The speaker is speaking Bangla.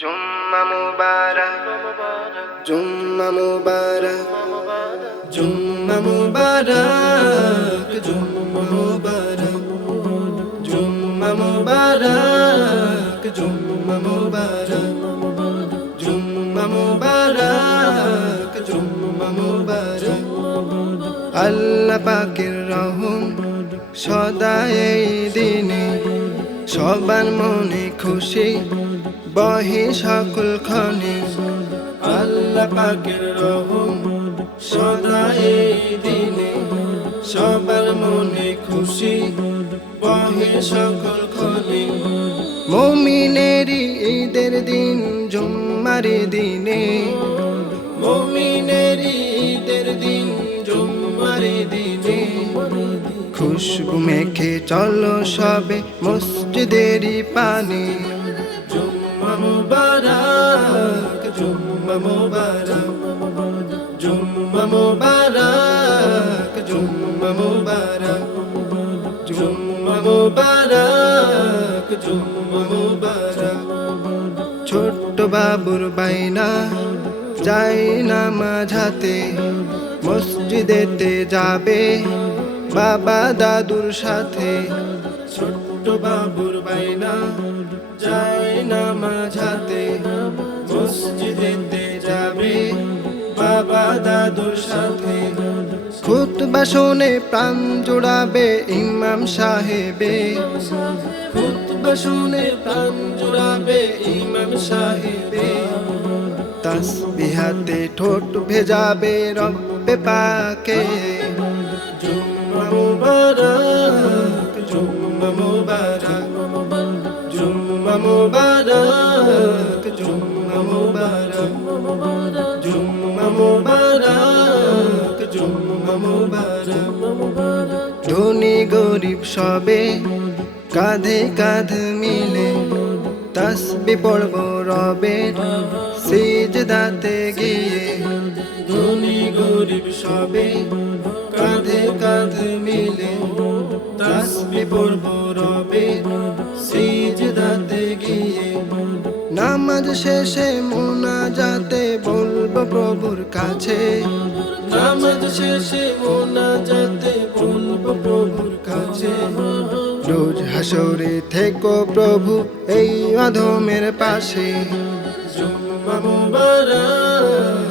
জুম্মা মুবারক, জুম্মা মুবারক, জুম্মা মুবারক, জুম্মা মুবারক, জুম্মা মুবারক, জুম্মা মুবারক, জুম্মা মুবারক, জুম্মা মুবারক। আল্লাহ পাকের রহম সদা এই দিনে, সবার মনে খুশি বহে সকল ক্ষণে। আল্লাহ পাকের রহম সদা এই দিনে, সবার মনে খুশি বহে সকল ক্ষণে। মুমিনেরই ঈদের দিন জুম্মার দিনে, মুমিনেরই ঈদের দিন জুম্মার দিনে। খুশবু মেখে চলো সবে মসজিদেরই পানে। জুম্মা মুবারক, জুম্মা মুবারক, জুম্মা মুবারক, জুম্মা মুবারক, জুম্মা মুবারক, জুম্মা মুবারক। ছোট্ট বাবুর বাইনা যায় না মাঝাতে, মসজিদেতে যাবে বাবা দাদুর সাথে। ছোট্ট বাবুর বাইনা যায় না মাঝাতে, মসজিদেতে যাবে বাবা দাদুর সাথে। খুতবা শুনে প্রাণ জুড়াবে ইমাম সাহেবে, খুতবা শুনে প্রাণ জুড়াবে ইমাম সাহেবে। তাসবিহাতে ঠোঁট ভেজাবে রব্বে পাকে। জুম্মা মুবারক, জুম্মা মুবারক, জুম্মা মুবারক, জুম্মা মুবারক, জুম্মা মুবারক, জুম্মা মুবারক। ধনী গরিব সবে কাঁধে কাঁধ মিলে, তাসবি পড়ব রবের সিজদাতে গিয়ে। ধনী গরিব সবে কাঁধে কাঁধ মিলে, তাসবি পড়ব রবের সিজদাতে গিয়ে। নামাজ শেষে মুনাজাতে বলবো প্রভুর কাছে, নামাজ শেষে মুনাজাতে বলবো প্রভুর কাছে। রোজ হাসরে থেকো প্রভু এই অধমের পাশে। জুম্মা মুবারক,